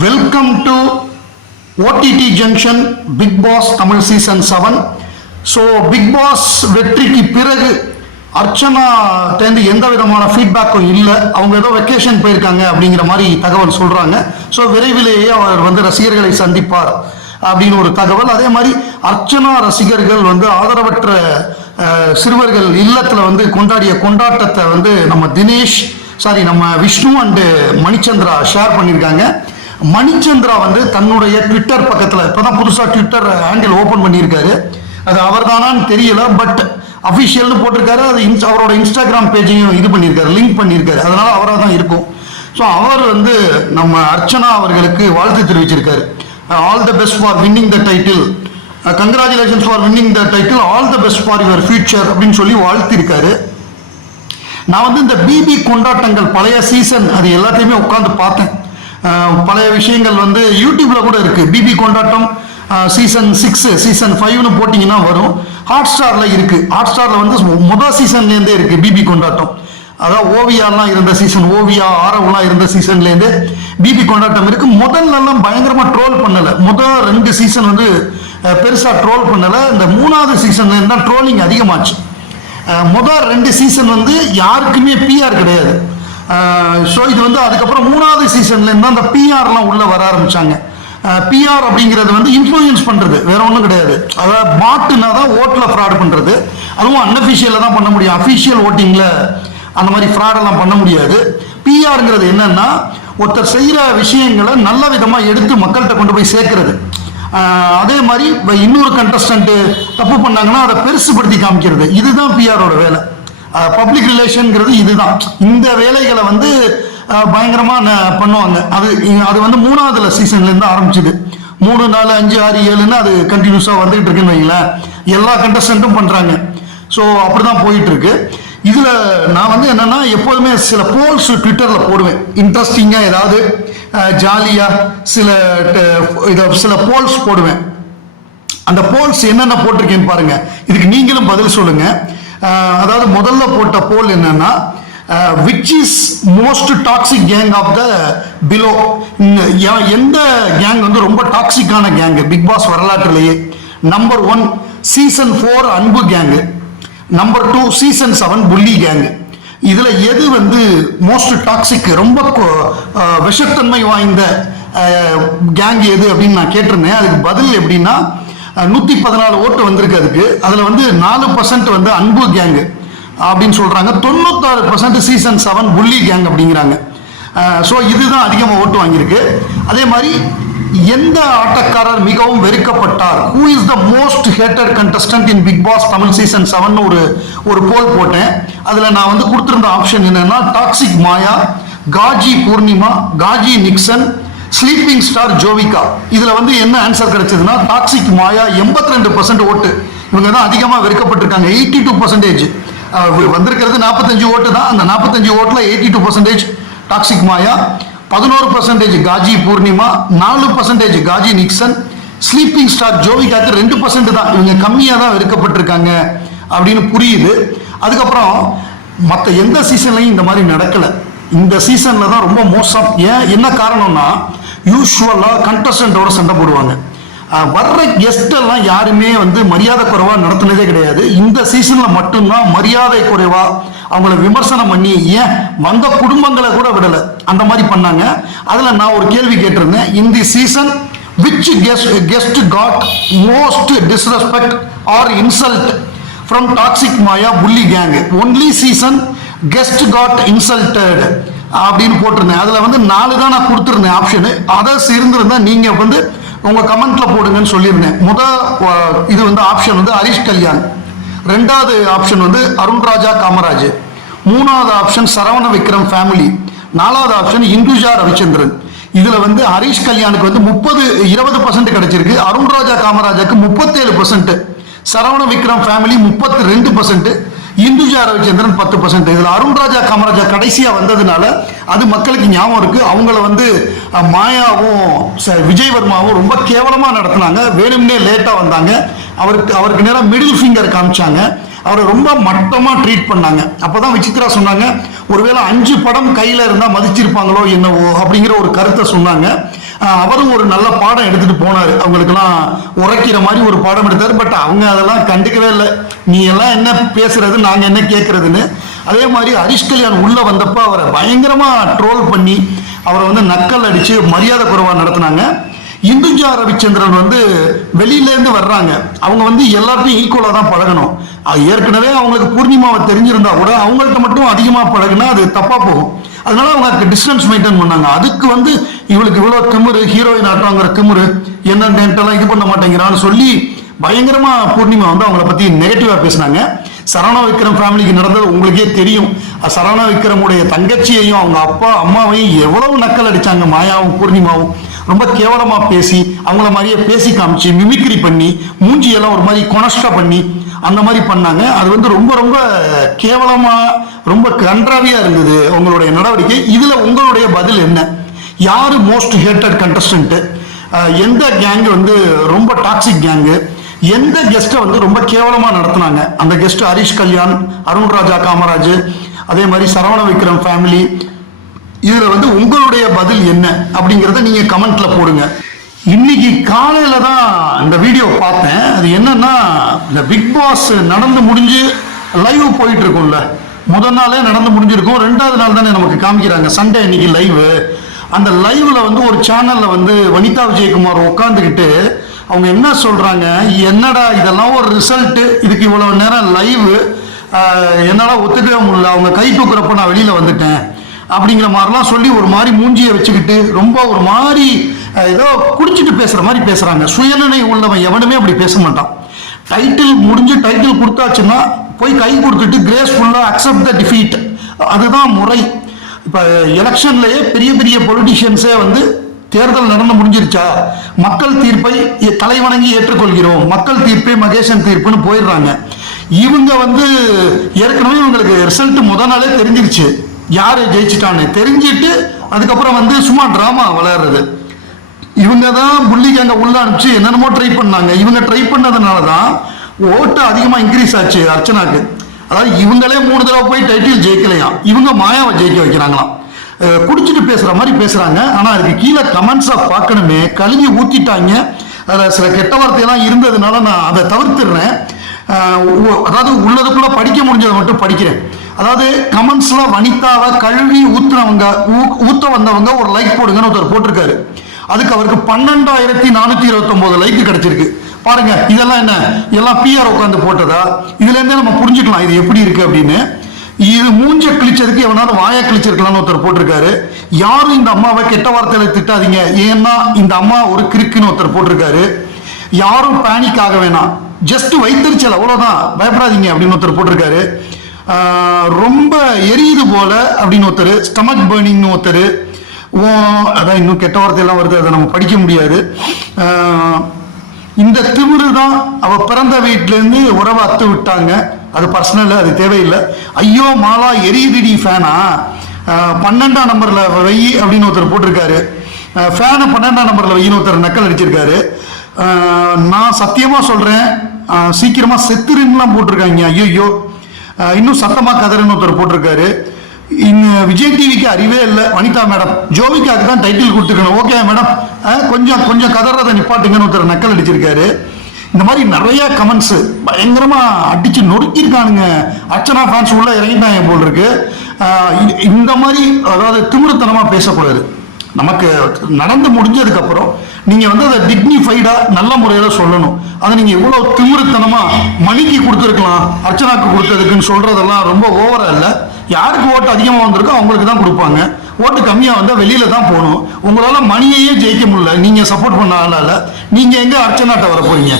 Welcome to OTT junction Bigg Boss Tamil season seven so Bigg Boss வெற்றிக்கு பிறகு அர்ச்சனா தேர்ந்து எந்த விதமான ஃபீட்பேக்கும் இல்லை. அவங்க ஏதோ வெக்கேஷன் போயிருக்காங்க அப்படிங்கிற மாதிரி தகவல் சொல்கிறாங்க ஸோ விரைவிலேயே அவர் வந்து ரசிகர்களை சந்திப்பார் அப்படின்னு ஒரு தகவல். அதே மாதிரி அர்ச்சனா ரசிகர்கள் வந்து ஆதரவற்ற சிறுவர்கள் இல்லத்தில் வந்து கொண்டாடிய கொண்டாட்டத்தை வந்து நம்ம தினேஷ் சாரி நம்ம விஷ்ணு அண்டு மணிச்சந்திரா ஷேர் பண்ணியிருக்காங்க மணிச்சந்திரா வந்து தன்னுடைய ட்விட்டர் பக்கத்தில் இப்போதான் புதுசாக ட்விட்டர் ஹேண்டில் ஓப்பன் பண்ணியிருக்காரு. அது அவர்தானான்னு தெரியல பட் அஃபிஷியல்னு போட்டிருக்காரு அது இன்ஸ் அவரோட இன்ஸ்டாகிராம் பேஜையும் இது பண்ணியிருக்காரு லிங்க் பண்ணியிருக்காரு. அதனால அவராக தான் இருக்கும். ஸோ அவர் வந்து நம்ம அர்ச்சனா அவர்களுக்கு வாழ்த்து தெரிவிச்சிருக்காரு. All the best for winning the title congratulations for winning the title all the best for your future அப்படின்னு சொல்லி வாழ்த்திருக்காரு. நான் வந்து இந்த பிபி கொண்டாட்டங்கள் பழைய சீசன் அது எல்லாத்தையுமே உட்காந்து பார்த்தேன். பழைய விஷயங்கள் வந்து யூடியூப்ல கூட இருக்கு. பிபி கொண்டாட்டம் சீசன் சிக்ஸ் சீசன் ஃபைவ்னு போட்டிங்கன்னா வரும். ஹாட் ஸ்டாரில் இருக்கு. ஹாட் ஸ்டாரில் வந்து முதல் சீசன்லேருந்தே இருக்கு பிபி கொண்டாட்டம். அதாவது ஓவியாலாம் இருந்த சீசன் ஓவியா ஆரவ்லாம் இருந்த சீசன்லேருந்து பிபி கொண்டாட்டம் இருக்கு. முதல்லலாம் பயங்கரமாக ட்ரோல் பண்ணலை. முதல் ரெண்டு சீசன் வந்து பெருசாக ட்ரோல் பண்ணலை. இந்த மூணாவது சீசன்ல தான் ட்ரோலிங் அதிகமாச்சு முதல் ரெண்டு சீசன் வந்து யாருக்குமே பிஆர் கிடையாது. ஸோ இது வந்து அதுக்கப்புறம் மூணாவது சீசன்லேருந்து அந்த பிஆர்லாம் உள்ளே வர ஆரம்பிச்சாங்க. பிஆர் அப்படிங்கிறது வந்து இன்ஃப்ளூயன்ஸ் பண்ணுறது வேற ஒன்றும் கிடையாது. அதாவது பாட்டுனா தான் ஓட்டில் ஃப்ராட் பண்ணுறது அதுவும் அன்அஃபிஷியலில் தான் பண்ண முடியும். அஃபிஷியல் ஓட்டிங்கில் அந்த மாதிரி ஃப்ராடெல்லாம் பண்ண முடியாது. பிஆருங்கிறது என்னன்னா ஒருத்தர் செய்கிற விஷயங்களை நல்ல விதமாக எடுத்து மக்கள்கிட்ட கொண்டு போய் சேர்க்கறது. அதே மாதிரி இன்னொரு கண்டஸ்டன்ட் தப்பு பண்ணாங்கன்னா அதை பெருசுபடுத்தி காமிக்கிறது. இதுதான் பிஆரோட வேலை. பப்ளிக் ரிலேஷன்ங்கிறது இதுதான். இந்த வேலைகளை வந்து பயங்கரமா பண்ணுவாங்க. அது அது வந்து மூணாவதுல சீசன்ல இருந்து ஆரம்பிச்சுது. மூணு நாலு அஞ்சு ஆறு ஏழுன்னு அது கண்டினியூஸா வந்துகிட்டு இருக்குன்னு வைங்களேன். எல்லா கண்டஸ்டன்ட்டும் பண்றாங்க. ஸோ அப்படிதான் போயிட்டு இருக்கு இதுல நான் வந்து என்னன்னா எப்போதுமே சில போல்ஸ் ட்விட்டர்ல போடுவேன். இன்ட்ரெஸ்டிங்கா ஏதாவது ஜாலியா சில ட- சில போல்ஸ் போடுவேன். அந்த போல்ஸ் என்னென்ன போட்டிருக்கேன்னு பாருங்க. இதுக்கு நீங்களும் பதில் சொல்லுங்க. அதாவது முதல்ல போட்ட போல் என்னன்னா which is most toxic gang of the below எந்த கேங் வந்து ரொம்ப டாக்ஸிக்கான gang Bigg Boss வரலாற்றுலேயே. Number one season four Anbu gang number two season seven புள்ளி கேங்கு இதில் எது வந்து மோஸ்ட் டாக்ஸிக் ரொம்ப கொ- விஷத்தன்மை வாய்ந்த கேங் எது அப்படின்னு நான் கேட்டிருந்தேன். அதுக்கு பதில் எப்படின்னா நூற்றி பதினாலு ஓட்டு வந்திருக்கு அதுக்கு. அதில் வந்து நாலு பர்சன்ட் வந்து அன்பு கேங்கு அப்படின்னு சொல்கிறாங்க தொண்ணூத்தாறு பர்சன்ட் சீசன் செவன் புள்ளி கேங் அப்படிங்கிறாங்க. ஸோ இதுதான் அதிகமாக ஓட்டு வாங்கியிருக்கு. அதே மாதிரி எந்த ஆட்டக்காரர் மிகவும் வெறுக்கப்பட்டார்? Who is the most hated contestant in Bigg Boss Tamil season seven ஒரு ஒரு போல் போட்டேன். அதில் நான் வந்து கொடுத்துருந்த ஆப்ஷன் என்னன்னா டாக்ஸிக் மாயா காஜி பூர்ணிமா காஜி நிக்சன் ஸ்லீப்பிங் ஸ்டார் ஜோவிகா இதில் வந்து என்ன ஆன்சர் கிடைச்சதுன்னா டாக்ஸிக் மாயா எண்பத்தி ரெண்டு பர்சன்ட் ஓட்டு. இவங்க தான் அதிகமாக வெறுக்கப்பட்டிருக்காங்க எயிட்டி டூ பர்சன்டேஜ் வந்திருக்கிறது நாற்பத்தஞ்சு ஓட்டு தான். அந்த நாற்பத்தஞ்சு ஓட்டில் eighty two percentage toxic Maya பதினோரு பர்சன்டேஜ் காஜி பூர்ணிமா நாலு பர்சன்டேஜ் காஜி நிக்சன் ஸ்லீப்பிங் ஸ்டார் ஜோவிகாக்கு ரெண்டு பர்சன்ட் தான். இவங்க கம்மியாக தான் வெறுக்கப்பட்டிருக்காங்க அப்படின்னு புரியுது. அதுக்கப்புறம் மற்ற எந்த சீசன்லையும் இந்த மாதிரி நடக்கலை. இந்த சீசனில் தான் ரொம்ப மோசம். ஏன்? என்ன காரணம்னா யூஸ்வலாக கண்டஸ்டன்ட்டோட சண்டை போடுவாங்க. வர்ற கெஸ்ட் எல்லாம் யாருமே வந்து மரியாதை குறைவா நடத்தினதே கிடையாது. இந்த சீசன்ல மட்டும்தான் மரியாதை குறைவா அவங்கள விமர்சனம் பண்ணி ஏன்? வந்த குடும்பங்களை கூட விடல. அந்த மாதிரி பண்ணாங்க. அதுல நான் ஒரு கேள்வி கேட்டிருந்தேன். இந்த season which guest guest got most disrespect or insult from toxic Maya புள்ளி gang only season guest got insulted அப்படின்னு போட்டிருந்தேன். அதில் வந்து நாலு தான் நான் கொடுத்துருந்தேன் ஆப்ஷனு அதர்ஸ் இருந்திருந்தா நீங்கள் வந்து உங்கள் கமெண்ட்ல போடுங்கன்னு சொல்லியிருந்தேன். முத இது வந்து ஆப்ஷன் வந்து ஹரிஷ் கல்யாண். ரெண்டாவது ஆப்ஷன் வந்து அருண்ராஜா காமராஜ். மூணாவது ஆப்ஷன் சரவண விக்ரம் ஃபேமிலி நாலாவது ஆப்ஷன் இந்துஜா ரவிச்சந்திரன். இதுல வந்து ஹரிஷ் கல்யாணுக்கு வந்து முப்பது இருபது பர்சன்ட் கிடைச்சிருக்கு. அருண்ராஜா காமராஜாக்கு முப்பத்தேழு பர்சன்ட் சரவண விக்ரம் ஃபேமிலி முப்பத்தி ரெண்டு பர்சன்ட் இந்துஜா ரவிச்சந்திரன் பத்து பர்சன்ட் இதில் அருண்ராஜா காமராஜா கடைசியாக வந்ததுனால அது மக்களுக்கு ஞாபகம் இருக்குது அவங்கள வந்து மாயாவும் ச- ரொம்ப கேவலமாக நடத்தினாங்க. வேணும்னே லேட்டாக வந்தாங்க. அவருக்கு அவருக்கு நேரம் மிடில் ஃபிங்கர் காமிச்சாங்க. அவரை ரொம்ப மட்டமாக ட்ரீட் பண்ணாங்க. அப்பதான் விசித்ரா சொன்னாங்க ஒருவேளை அஞ்சு படம் கையில் இருந்தால் மதிச்சிருப்பாங்களோ என்னவோ? அப்படிங்கிற ஒரு கருத்தை சொன்னாங்க. அவரும் ஒரு நல்ல பாடம் எடுத்துட்டு போனார். அவங்களுக்கெல்லாம் உரைக்கிற மாதிரி ஒரு பாடம் எடுத்தார். பட் அவங்க அதெல்லாம் கண்டுக்கவே இல்லை. நீ எல்லாம் என்ன பேசுறது நாங்கள் என்ன கேட்கறதுன்னு அதே மாதிரி ஹரிஷ் கல்யாண் உள்ளே வந்தப்போ அவரை பயங்கரமாக ட்ரோல் பண்ணி அவரை வந்து நக்கல் அடித்து மரியாதை குறைவாக நடத்தினாங்க. இந்துஜா ரவிச்சந்திரன் வந்து வெளியிலேருந்து வர்றாங்க. அவங்க வந்து எல்லாருக்கும் ஈக்குவலாக தான் பழகணும். அது ஏற்கனவே அவங்களுக்கு பூர்ணிமாவை தெரிஞ்சிருந்தா கூட அவங்கள்ட்ட மட்டும் அதிகமாக பழகுனா அது தப்பாக போகும். அதனால அவங்க டிஸ்டன்ஸ் மெயின்டைன் பண்ணாங்க. அதுக்கு வந்து இவளுக்கு இவ்வளவு திமுரு ஹீரோயின் ஆட்டோங்கிற திமுரு என்னென்னலாம் இது பண்ண மாட்டேங்கிறான்னு சொல்லி பயங்கரமா பூர்ணிமா வந்து அவங்கள பத்தி நெகட்டிவா பேசினாங்க. சரவணா விக்ரம் ஃபேமிலிக்கு நடந்தது உங்களுக்கே தெரியும். சரவணா விக்ரமுடைய தங்கச்சியையும் அவங்க அப்பா அம்மாவையும் எவ்வளவு நக்கல் அடிச்சாங்க மாயாவும் பூர்ணிமாவும். ரொம்ப கேவலமா பேசி அவங்கள மாதிரியே பேசி காமிச்சு மிமிக்ரி பண்ணி மூஞ்சியெல்லாம் ஒரு மாதிரி கொனஸ்டா பண்ணி அந்த மாதிரி பண்ணாங்க. அது வந்து ரொம்ப ரொம்ப கேவலமா ரொம்ப கன்றாவியா இருந்தது உங்களுடைய நடவடிக்கை. இதுல உங்களுடைய பதில் என்ன? யார் மோஸ்ட் ஹேட்டட் கண்டஸ்டன்ட்டு எந்த கேங்கு வந்து ரொம்ப டாக்ஸிக் கேங்கு எந்த கெஸ்ட்டை வந்து ரொம்ப கேவலமாக நடத்துனாங்க? அந்த கெஸ்ட் ஹரிஷ் கல்யாண் அருண் ராஜா காமராஜ் அதே மாதிரி சரவண விக்ரம் ஃபேமிலி இதில் வந்து உங்களுடைய பதில் என்ன? அப்படிங்கிறத நீங்கள் கமெண்ட்ல போடுங்க. இன்னைக்கு காலையில தான் இந்த வீடியோ பார்த்தேன். அது என்னன்னா இந்த பிக் பாஸ் நடந்து முடிஞ்சு லைவ் போயிட்டு இருக்கும்ல. முதல் நாளே நடந்து முடிஞ்சிருக்கும். ரெண்டாவது நாள் தானே நமக்கு காமிக்கிறாங்க. சண்டே இன்னைக்கு லைவ் அந்த லைவ்ல வந்து ஒரு சேனல்ல வந்து வனிதா விஜயகுமார் உட்காந்துக்கிட்டு அவங்க என்ன சொல்றாங்க? என்னடா இதெல்லாம் ஒரு ரிசல்ட் இதுக்கு இவ்வளவு நேரம் லைவ் என்னடா ஒத்துக்கவே முடியல. அவங்க கை தூக்குறப்ப நான் வெளியில வந்துட்டேன். அப்படிங்கிற மாதிரிலாம் சொல்லி ஒரு மாதிரி மூஞ்சியை வச்சுக்கிட்டு ரொம்ப ஒரு மாதிரி ஏதோ குடிச்சிட்டு பேசுற மாதிரி பேசுறாங்க. சுயநிலை உள்ளவன் எவனுமே அப்படி பேச மாட்டான். டைட்டில் முடிஞ்சு டைட்டில் கொடுத்தாச்சுன்னா போய் கை கொடுத்துட்டு கிரேஸ்ஃபுல்லாக அக்செப்ட் த டிஃபீட் அதுதான் முறை. இப்போ எலெக்ஷன்லயே பெரிய பெரிய பொலிட்டிஷியன்ஸே வந்து தேர்தல் நடந்து முடிஞ்சிருச்சா? மக்கள் தீர்ப்பை தலைவணங்கி ஏற்றுக்கொள்கிறோம். மக்கள் தீர்ப்பே மகேசன் தீர்ப்புன்னு போயிடுறாங்க. இவங்க வந்து ஏற்கனவே இவங்களுக்கு ரிசல்ட் முத நாளே தெரிஞ்சிருச்சு. யார் ஜெயிச்சிட்டான்னு. தெரிஞ்சிட்டு அதுக்கப்புறம் வந்து சும்மா ட்ராமா விளையாடுறது இவங்க தான் புள்ளிக்கு அங்கே உள்ள அனுப்பிச்சு என்னென்னமோ ட்ரை பண்ணாங்க. இவங்க ட்ரை பண்ணதுனால தான் ஓட்டு அதிகமாக இன்க்ரீஸ் ஆச்சு அர்ச்சனாக்கு. அதாவது இவங்களே மூணு தடவை போய் டைட்டில் ஜெயிக்கலையாம் இவங்க மாயாவை ஜெயிக்க வைக்கிறாங்களாம். குடிச்சிட்டு பேசுற மாதிரி பேசுறாங்க. ஆனா அதுக்கு கீழே கமெண்ட்ஸா பார்க்கணுமே. கழுவி ஊத்திட்டாங்க. அதில் சில கெட்ட வார்த்தையெல்லாம் இருந்ததுனால நான் அதை தவிர்த்துடுறேன். அதாவது உள்ளதுக்குள்ள படிக்க முடிஞ்சதை மட்டும் படிக்கிறேன். அதாவது கமெண்ட்ஸ்ல வனிதாவை கழுவி ஊத்துனவங்க ஊ- ஊத்த வந்தவங்க ஒரு லைக் போடுங்கன்னு ஒருத்தர் போட்டிருக்காரு. அதுக்கு அவருக்கு பன்னெண்டாயிரத்தி நானூத்தி இருபத்தி ஒன்பது லைக் கிடைச்சிருக்கு. பாருங்க இதெல்லாம் என்ன? எல்லாம் பிஆர் உட்காந்து போட்டதா? இதுல இருந்தே நம்ம புரிஞ்சுக்கலாம் இது எப்படி இருக்கு அப்படின்னு. இது மூஞ்ச கிழிச்சதுக்கு எவனாலும் வாயை கிழிச்சிருக்கலாம்னு ஒருத்தர் போட்டிருக்காரு. யாரும் இந்த அம்மாவை கெட்ட வார்த்தையில திட்டாதீங்க. ஏன்னா இந்த அம்மா ஒரு கிறுக்குன்னு ஒருத்தர் போட்டிருக்காரு. யாரும் பேனிக் ஆக வேணாம். ஜஸ்ட் வைத்தறிச்சல் அவ்வளவுதான். பயப்படாதீங்க அப்படின்னு ஒருத்தர் போட்டிருக்காரு. ரொம்ப எரியுது போல அப்படின்னு ஒருத்தர் ஸ்டமக் பேர்னிங்னு ஒருத்தர். ஓ அதான் இன்னும் கெட்ட வார்த்தையெல்லாம் வருது அதை நம்ம படிக்க முடியாது. ஆஹ் இந்த திமிரு தான் அவ பிறந்த வீட்டிலேருந்து உறவை அத்து விட்டாங்க. அது பர்சனல் அது தேவையில்லை. ஐயோ மாலா எரியுதிடி ஃபேனா பன்னெண்டாம் நம்பரில் வை அப்படின்னு ஒருத்தர் போட்டிருக்காரு. ஃபேனை பன்னெண்டாம் நம்பரில் வையின்னு ஒருத்தர் நக்கல் அடிச்சிருக்காரு. நான் சத்தியமாக சொல்கிறேன் சீக்கிரமாக செத்துருன்னுலாம் போட்டிருக்காங்க. ஐயோ இன்னும் சத்தமாக கதறுன்னு ஒருத்தர் போட்டிருக்காரு. இன்னும் விஜய் டிவிக்கு அறிவே இல்லை. வனிதா மேடம் ஜோவிகாக்கு தான் டைட்டில் கொடுத்துருக்கணும் ஓகே மேடம். கொஞ்சம் கொஞ்சம் கதறதை நிப்பாட்டுங்கன்னு ஒருத்தர் நக்கல் அடிச்சிருக்காரு. இந்த மாதிரி நிறைய கமெண்ட்ஸ் பயங்கரமா அடிச்சு நொறுக்கியிருக்கானுங்க. அர்ச்சனா ஃபேன்ஸ் உள்ள இறங்கிட்டாங்க போல் இருக்கு. இந்த- மாதிரி அதாவது திமிருத்தனமா பேசக்கூடாது. நமக்கு நடந்து முடிஞ்சதுக்கு அப்புறம் நீங்க வந்து அதை டிக்னிஃபைடா நல்ல முறையில சொல்லணும். அதை நீங்க இவ்வளவு திமிருத்தனமா மணிக்கு கொடுத்துருக்கலாம். அர்ச்சனாக்கு கொடுத்ததுக்குன்னு சொல்றதெல்லாம் ரொம்ப ஓவரா இல்லை. யாருக்கு ஓட்டு அதிகமாக வந்திருக்கோ அவங்களுக்கு தான் கொடுப்பாங்க. ஓட்டு கம்மியாக வந்தால் வெளியில் தான் போகணும். உங்களால் மணியையே ஜெயிக்க முடியல. நீங்கள் சப்போர்ட் பண்ண ஆளால். நீங்கள் எங்கே அர்ச்சனாட்ட வர போகிறீங்க